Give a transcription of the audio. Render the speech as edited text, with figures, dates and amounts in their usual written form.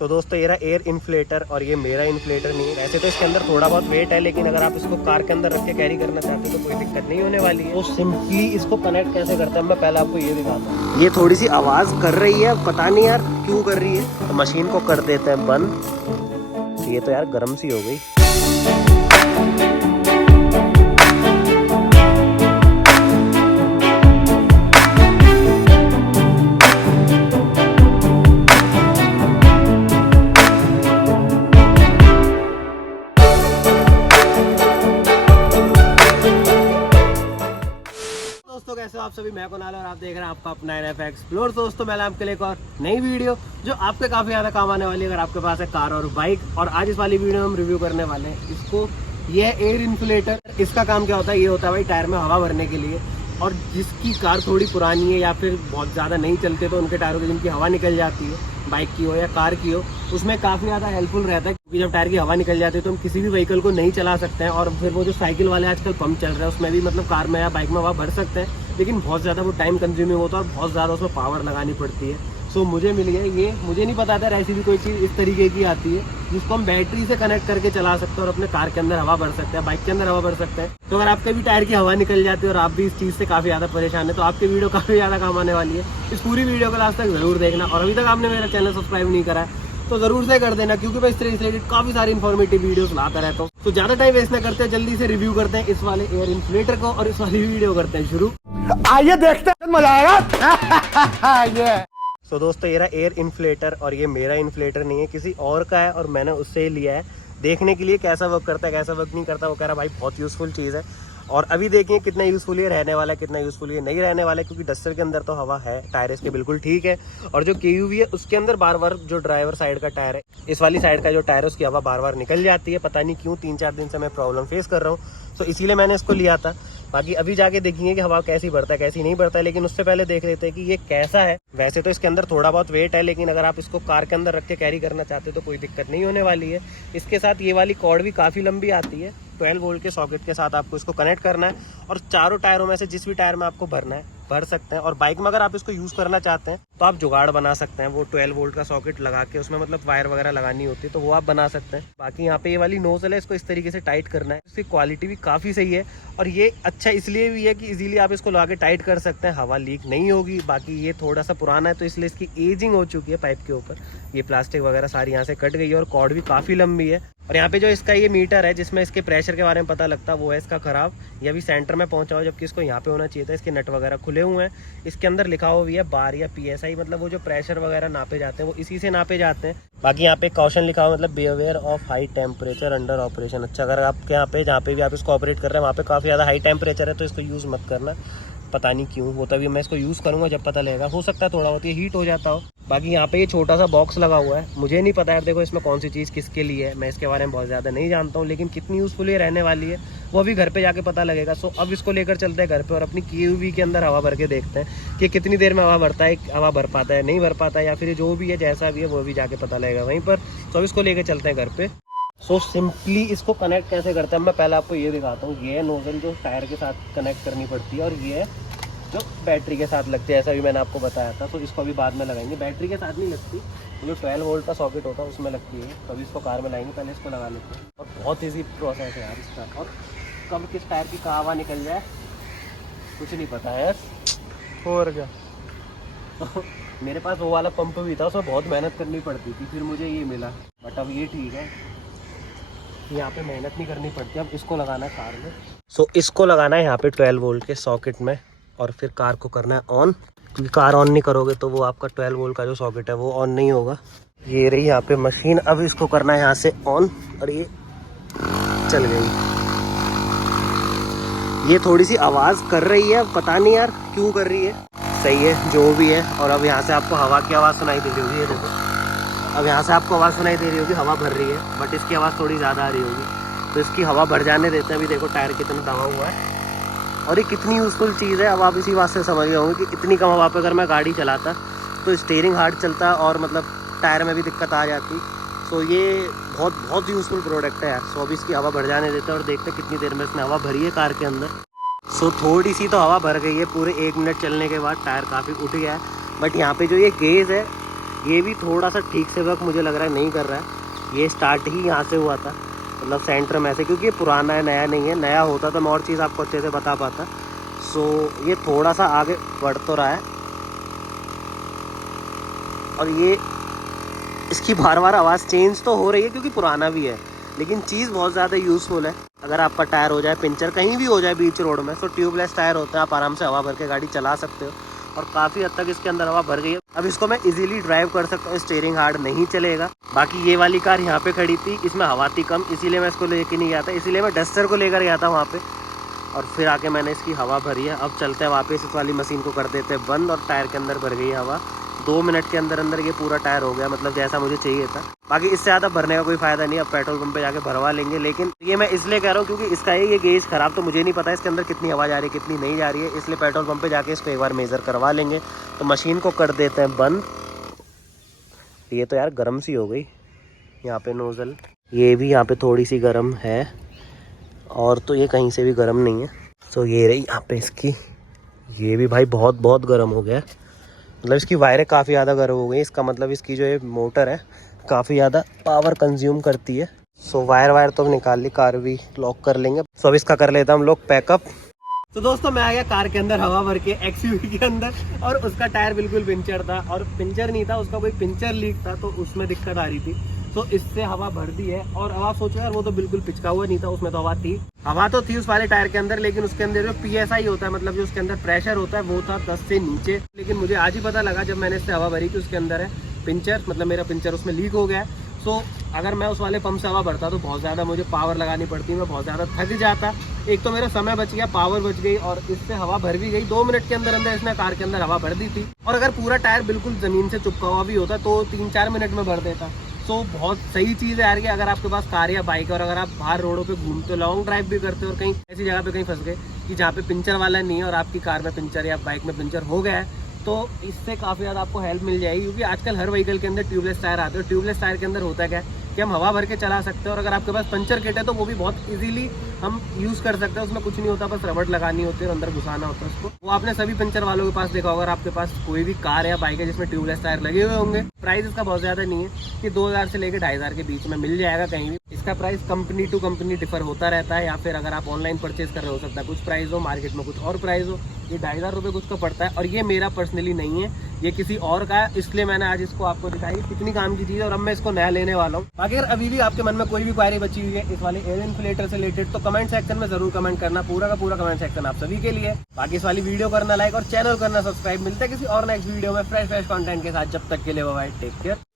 दोस्तों ये रहा एयर इन्फ्लेटर और ये मेरा इन्फ्लेटर नहीं है। वैसे तो इसके अंदर थोड़ा बहुत वेट है, लेकिन अगर आप इसको कार के अंदर रख के कैरी करना चाहते हो तो कोई दिक्कत नहीं होने वाली है। तो सिंपली इसको कनेक्ट कैसे करते हैं मैं पहले आपको ये दिखाता हूँ। ये थोड़ी सी आवाज़ कर रही है, पता नहीं यार क्यों कर रही है। तो मशीन को कर देते हैं बंद। ये तो यार गर्म सी हो गई। दोस्तों कैसे हो आप सभी, मैं कुणाल और आप देख रहे हैं आपका अपना NF एक्सप्लोर। दोस्तों मैं आपके लिए एक और नई वीडियो जो आपके काफी ज्यादा काम आने वाली है अगर आपके पास है कार और बाइक। और आज इस वाली वीडियो में हम रिव्यू करने वाले हैं इसको। ये है एयर इन्फ्लेटर। इसका काम क्या होता है, ये होता है भाई टायर में हवा भरने के लिए। और जिसकी कार थोड़ी पुरानी है या फिर बहुत ज़्यादा नहीं चलते तो उनके टायरों की जिनकी हवा निकल जाती है, बाइक की हो या कार की हो, उसमें काफ़ी ज़्यादा हेल्पफुल रहता है। क्योंकि जब टायर की हवा निकल जाती है तो हम किसी भी व्हीकल को नहीं चला सकते हैं। और फिर वो जो साइकिल वाले आजकल पंप चल रहे हैं उसमें भी मतलब कार में या बाइक में हवा भर सकते हैं, लेकिन बहुत ज़्यादा वो टाइम कंज्यूमिंग होता है और बहुत ज़्यादा उसमें पावर लगानी पड़ती है। सो मुझे मिल गया ये, मुझे नहीं पता था ऐसी भी कोई चीज़ इस तरीके की आती है जिसको हम बैटरी से कनेक्ट करके चला सकते हैं और अपने कार के अंदर हवा भर सकते हैं, बाइक के अंदर हवा भर सकते हैं। तो अगर आपके भी टायर की हवा निकल जाती है और आप भी इस चीज़ से काफ़ी ज़्यादा परेशान है तो आपकी वीडियो काफ़ी ज़्यादा काम आने वाली है। इस पूरी वीडियो को लास्ट तक जरूर देखना। और अभी तक आपने मेरा चैनल सब्सक्राइब नहीं करा है तो जरूर से कर देना, क्योंकि मैं इस तरह से काफ़ी सारी इन्फॉर्मेटिव वीडियोस लाता रहता हूँ। तो ज़्यादा टाइम वेस्ट ना करते हैं, जल्दी से रिव्यू करते हैं इस वाले एयर इन्फ्लेटर को और इस वाली वीडियो करते हैं शुरू। आइए देखते हैं, मजा आएगा। ये दोस्तों ये रहा एयर इन्फ्लेटर और ये मेरा इन्फ्लेटर नहीं है, किसी और का है और मैंने उससे ही लिया है देखने के लिए कैसा वर्क करता है कैसा वर्क नहीं करता। वो कह रहा भाई बहुत यूज़फुल चीज़ है। और अभी देखिए कितना यूज़फुल ये रहने वाला है, कितना यूज़फुल ये नहीं रहने वाला है। क्योंकि डस्टर के अंदर तो हवा है, टायर इसके बिल्कुल ठीक है। और जो KUV है उसके अंदर बार बार जो ड्राइवर साइड का टायर है, इस वाली साइड का जो टायर है उसकी हवा बार बार निकल जाती है। पता नहीं क्यों 3-4 दिन से मैं प्रॉब्लम फेस कर रहा हूँ, तो इसीलिए मैंने इसको लिया था। बाकी अभी जाके देखेंगे कि हवा कैसी भरता है कैसी नहीं भरता है, लेकिन उससे पहले देख लेते हैं कि ये कैसा है। वैसे तो इसके अंदर थोड़ा बहुत वेट है, लेकिन अगर आप इसको कार के अंदर रख के कैरी करना चाहते हो तो कोई दिक्कत नहीं होने वाली है। इसके साथ ये वाली कॉर्ड भी काफ़ी लंबी आती है। 12 वोल्ट के सॉकेट के साथ आपको इसको कनेक्ट करना है और चारों टायरों में से जिस भी टायर में आपको भरना है भर सकते हैं। और बाइक में अगर आप इसको यूज़ करना चाहते हैं तो आप जुगाड़ बना सकते हैं। वो 12 वोल्ट का सॉकेट लगा के उसमें मतलब वायर वगैरह लगानी होती है तो वो आप बना सकते हैं। बाकी यहाँ पे ये वाली नोजल है, इसको इस तरीके से टाइट करना है। इसकी क्वालिटी भी काफ़ी सही है और ये अच्छा इसलिए भी है कि इजीली आप इसको लगा के टाइट कर सकते हैं, हवा लीक नहीं होगी। बाकी ये थोड़ा सा पुराना है तो इसलिए इसकी एजिंग हो चुकी है पाइप के ऊपर। ये प्लास्टिक वगैरह सारी यहाँ से कट गई है और कॉर्ड भी काफ़ी लंबी है। और यहाँ पे जो इसका ये मीटर है जिसमें इसके प्रेशर के बारे में पता लगता है वो है इसका ख़राब। ये अभी सेंटर में पहुंचा हो, जबकि इसको यहाँ पे होना चाहिए था। इसके नट वगैरह खुले हुए हैं। इसके अंदर लिखा हुआ भी है बार या PSI, मतलब वो जो प्रेशर वगैरह नापे जाते हैं वो इसी से नापे जाते हैं। बाकी यहाँ पे कॉशन लिखा हुआ मतलब be aware of high temperature under operation. अच्छा, अगर आपके यहाँ पे जहाँ पे भी आप इसको ऑपरेट कर रहे हैं वहाँ पे काफ़ी ज़्यादा हाई टेम्परेचर है तो इसको यूज़ मत करना। पता नहीं क्यों, वो तभी मैं इसको यूज़ करूँगा जब पता लगेगा। हो सकता है थोड़ा बहुत ये हीट हो जाता हो। बाकी यहाँ पे ये छोटा सा बॉक्स लगा हुआ है, मुझे नहीं पता यार देखो इसमें कौन सी चीज़ किसके लिए है, मैं इसके बारे में बहुत ज़्यादा नहीं जानता हूँ। लेकिन कितनी यूज़फुल ये रहने वाली है वो अभी घर पे जाके पता लगेगा। सो अब इसको लेकर चलते हैं घर पे और अपनी KUV के अंदर हवा भर के देखते हैं कि कितनी देर में हवा भरता है, हवा भर पाता है नहीं भर पाता है, या फिर जो भी है जैसा भी है वो भी जाके पता लगेगा वहीं पर। तो अब इसको लेकर चलते हैं घर पे। सो सिंपली इसको कनेक्ट कैसे करते हैं मैं पहले आपको ये दिखाता हूँ। ये है नोजल जो टायर के साथ कनेक्ट करनी पड़ती है और ये है जो बैटरी के साथ लगती है, ऐसा भी मैंने आपको बताया था। तो इसको अभी बाद में लगाएंगे, बैटरी के साथ नहीं लगती, जो 12 वोल्ट का सॉकेट होता है उसमें लगती है। तो अभी इसको कार में लाएंगे, पहले इसको लगा लेते हैं। और बहुत ईजी प्रोसेस है यार इसका। और कब किस टायर की कहाँ हवा निकल जाए कुछ नहीं पता है यार। और क्या तो मेरे पास वो वाला पंप भी था, उसमें बहुत मेहनत करनी पड़ती थी, फिर मुझे ये मिला। बट अब ये ठीक है, यहाँ पे मेहनत नहीं करनी पड़ती। अब इसको लगाना है कार में। सो इसको लगाना है यहाँ पे 12 वोल्ट के सॉकेट में और फिर कार को करना है ऑन। क्योंकि कार ऑन नहीं करोगे तो वो आपका 12 वोल्ट का जो सॉकेट है वो ऑन नहीं होगा। ये रही यहाँ पे मशीन, अब इसको करना है यहाँ से ऑन और ये चल गई। ये थोड़ी सी आवाज़ कर रही है, पता नहीं यार क्यों कर रही है। सही है जो भी है। और अब यहाँ से आपको हवा की आवाज़ सुनाई दे रही होगी, ये देखो अब यहाँ से आपको आवाज़ सुनाई दे रही होगी, हवा भर रही है। बट इसकी आवाज़ थोड़ी ज़्यादा आ रही होगी तो इसकी हवा भर जाने देते हैं। अभी देखो टायर कितना दबा हुआ है और ये कितनी यूज़फुल चीज़ है। अब आप इसी बात से समझ गए होंगे कि इतनी कम हवा पे अगर मैं गाड़ी चलाता तो स्टीयरिंग हार्ड चलता और मतलब टायर में भी दिक्कत आ जाती। सो ये बहुत यूज़फुल प्रोडक्ट है यार। सो अब इसकी हवा भर जाने देते हैं और देखते हैं कितनी देर में इसने हवा भरी है कार के अंदर। सो थोड़ी सी तो हवा भर गई है। पूरे 1 मिनट चलने के बाद टायर काफ़ी उठ गया है। बट यहाँ पे जो ये गेज है ये भी थोड़ा सा ठीक से वर्क मुझे लग रहा है नहीं कर रहा है। ये स्टार्ट ही यहाँ से हुआ था, मतलब सेंटर में से, क्योंकि ये पुराना है, नया नहीं है। नया होता तो मैं और चीज़ आपको अच्छे से बता पाता। सो ये थोड़ा सा आगे बढ़ तो रहा है, और ये इसकी बार बार आवाज़ चेंज तो हो रही है क्योंकि पुराना भी है, लेकिन चीज़ बहुत ज़्यादा यूज़फुल है। अगर आपका टायर हो जाए पंचर कहीं भी हो जाए बीच रोड में, तो ट्यूबलेस टायर होते हैं, आप आराम से हवा भर के गाड़ी चला सकते हो। और काफ़ी हद तक इसके अंदर हवा भर गई है। अब इसको मैं इजीली ड्राइव कर सकता हूँ, स्टीयरिंग हार्ड नहीं चलेगा। बाकी ये वाली कार यहाँ पे खड़ी थी, इसमें हवा थी कम, इसीलिए मैं इसको लेके नहीं गया था, इसीलिए मैं डस्टर को लेकर गया था वहाँ पे, और फिर आके मैंने इसकी हवा भरी है। अब चलते हैं वापस, इस वाली मशीन को कर देते हैं बंद, और टायर के अंदर भर गई हवा। 2 मिनट के अंदर अंदर ये पूरा टायर हो गया, मतलब जैसा मुझे चाहिए था। बाकी इससे ज़्यादा भरने का कोई फ़ायदा नहीं, अब पेट्रोल पंप पे जाके भरवा लेंगे। लेकिन ये मैं इसलिए कह रहा हूँ क्योंकि इसका ये गेज ख़राब, तो मुझे नहीं पता इसके अंदर कितनी हवा जा रही है कितनी नहीं जा रही है, इसलिए पेट्रोल पंप पे जाके इसको एक बार मेज़र करवा लेंगे। तो मशीन को कर देते हैं बंद। ये तो यार गर्म सी हो गई यहाँ पे नोज़ल, ये भी यहाँ पे थोड़ी सी गर्म है, और तो ये कहीं से भी गर्म नहीं है। तो ये रही यहाँ पे इसकी, ये भी भाई बहुत बहुत गर्म हो गया, मतलब इसकी वायरें काफ़ी ज़्यादा गर्म हो गई। इसका मतलब इसकी जो ये मोटर है काफ़ी ज़्यादा पावर कंज्यूम करती है। सो वायर तो निकाल ली, कार भी लॉक कर लेंगे। सो अब इसका कर लेता हम लोग पैकअप। तो दोस्तों मैं आ गया कार के अंदर हवा भर के, एक्सयूवी के अंदर, और उसका टायर बिल्कुल पंचर था, और पंचर नहीं था उसका, कोई पंचर लीक था, तो उसमें दिक्कत आ रही थी। तो इससे हवा भर दी है, और अब आप सोचो यार वो तो बिल्कुल पिचका हुआ नहीं था, उसमें तो हवा तो थी उस वाले टायर के अंदर, लेकिन उसके अंदर जो PSI होता है, मतलब जो उसके अंदर प्रेशर होता है, वो था 10 से नीचे। लेकिन मुझे आज ही पता लगा जब मैंने इससे हवा भरी कि उसके अंदर है पंचर, मतलब मेरा पंचर उसमें लीक हो गया है। सो अगर मैं उस वाले पंप से हवा भरता तो बहुत ज़्यादा मुझे पावर लगानी पड़ती, मैं बहुत ज़्यादा थक जाता। एक तो मेरा समय बच गया, पावर बच गई, और इससे हवा भर भी गई। 2 मिनट के अंदर अंदर इसने कार के अंदर हवा भर दी थी। और अगर पूरा टायर बिल्कुल ज़मीन से चिपका हुआ भी होता तो 3-4 मिनट में भर देता। तो बहुत सही चीज़ है यार कि अगर आपके पास कार या बाइक है, और अगर आप बाहर रोडों पे घूमते हो, लॉन्ग ड्राइव भी करते हो, और कहीं ऐसी जगह पे कहीं फंस गए कि जहाँ पे पंचर वाला नहीं है, और आपकी कार में पंचर या बाइक में पंचर हो गया है, तो इससे काफ़ी ज़्यादा आपको हेल्प मिल जाएगी। क्योंकि आजकल हर व्हीकल के अंदर ट्यूबलेस टायर आते हैं। ट्यूबलेस टायर के अंदर होता है क्या कि हम हवा भर के चला सकते हैं, और अगर आपके पास पंचर किट है तो वो भी बहुत इजीली हम यूज़ कर सकते हैं। उसमें कुछ नहीं होता, बस रबड़ लगानी होती है और अंदर घुसाना होता है उसको। वो आपने सभी पंचर वालों के पास देखा होगा। अगर आपके पास कोई भी कार या बाइक है जिसमें ट्यूबलेस टायर लगे हुए होंगे, प्राइस इसका बहुत ज़्यादा नहीं है, कि 2000 से लेकर 2500 के बीच में मिल जाएगा कहीं भी। इसका price company to company differ होता रहता है, या फिर अगर आप ऑनलाइन परचेज कर रहे हो सकता है कुछ प्राइस हो, मार्केट में कुछ और प्राइस हो। ये 2500 रुपये कुछ का पड़ता है, और ये मेरा पर्सनली नहीं है, ये किसी और का है, इसलिए मैंने आज इसको आपको दिखाई। कितनी काम की चीज़ है, और अब मैं इसको नया लेने वाला हूँ। बाकी अगर अभी भी आपके मन में कोई भी क्वेरी बची हुई है इस वाले एयर इन्फ्लेटर से रिलेटेड, तो कमेंट सेक्शन में जरूर कमेंट करना। पूरा का पूरा कमेंट सेक्शन आप सभी के लिए। बाकी इस वाली वीडियो करना लाइक, और चैनल करना सब्सक्राइब। मिलता है किसी और नेक्स्ट वीडियो में फ्रेश कंटेंट के साथ। जब तक के लिए बाय बाय, टेक केयर।